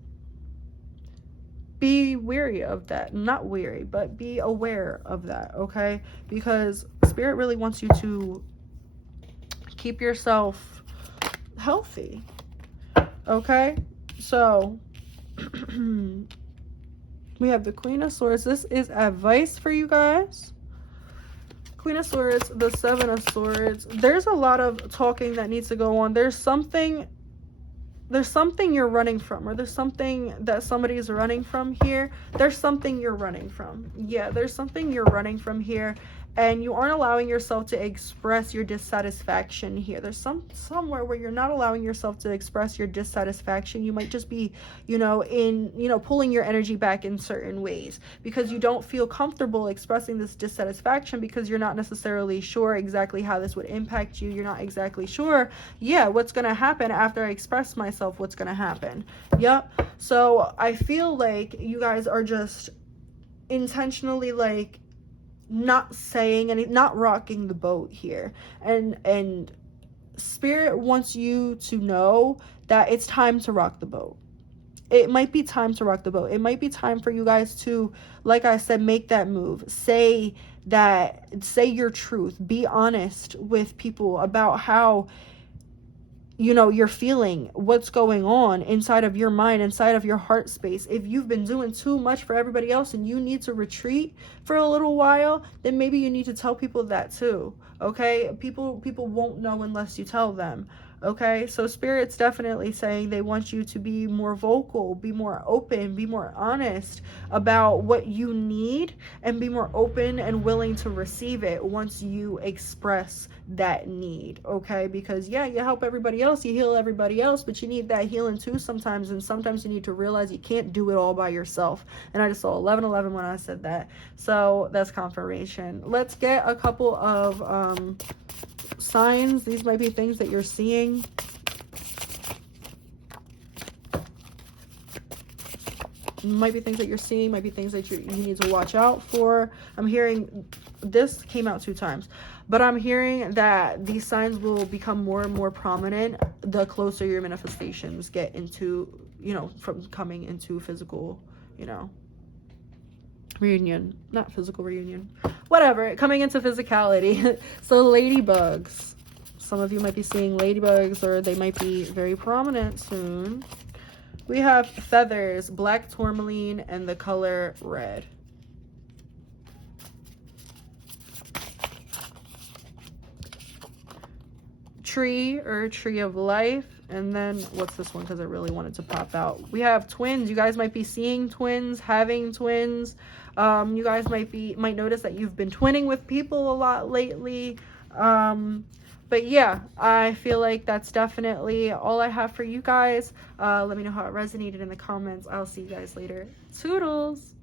be weary of that. Not weary, but be aware of that, okay? Because Spirit really wants you to keep yourself healthy. Okay, so we have the Queen of Swords. This is advice for you guys. Queen of Swords, the Seven of Swords. There's a lot of talking that needs to go on. There's something you're running from, or there's something that somebody is running from here. There's something you're running from. Yeah, there's something you're running from here. And you aren't allowing yourself to express your dissatisfaction here. There's somewhere where you're not allowing yourself to express your dissatisfaction. You might just be, you know, pulling your energy back in certain ways because you don't feel comfortable expressing this dissatisfaction because you're not necessarily sure exactly how this would impact you. You're not exactly sure, yeah, what's going to happen after I express myself, what's going to happen. Yep. So I feel like you guys are just intentionally, like, not saying any, not rocking the boat here, and Spirit wants you to know that it's time to rock the boat. It might be time to rock the boat. It might be time for you guys to, like I said, make that move. Say your truth. Be honest with people about how, you know, you're feeling, what's going on inside of your mind, inside of your heart space. If you've been doing too much for everybody else and you need to retreat for a little while, then maybe you need to tell people that too. Okay? People won't know unless you tell them. Okay? So Spirit's definitely saying they want you to be more vocal, be more open, be more honest about what you need, and be more open and willing to receive it once you express that need. Okay? Because yeah, you help everybody else, you heal everybody else, but you need that healing too sometimes, and sometimes you need to realize you can't do it all by yourself. And I just saw 1111 when I said that. So that's confirmation. Let's get a couple of signs. These might be things that you're seeing. Might be things that you're seeing, might be things that you need to watch out for. I'm hearing, this came out 2 times, but I'm hearing that these signs will become more and more prominent the closer your manifestations get into, you know, from coming into physical, you know, reunion. Not physical reunion, whatever, coming into physicality. So ladybugs, some of you might be seeing ladybugs, or they might be very prominent soon. We have feathers, black tourmaline, and the color red. Tree, or tree of life. And then what's this one, because I really wanted to pop out. We have twins. You guys might be seeing twins, having twins. You guys might notice that you've been twinning with people a lot lately. But yeah, I feel like that's definitely all I have for you guys. Let me know how it resonated in the comments. I'll see you guys later. Toodles!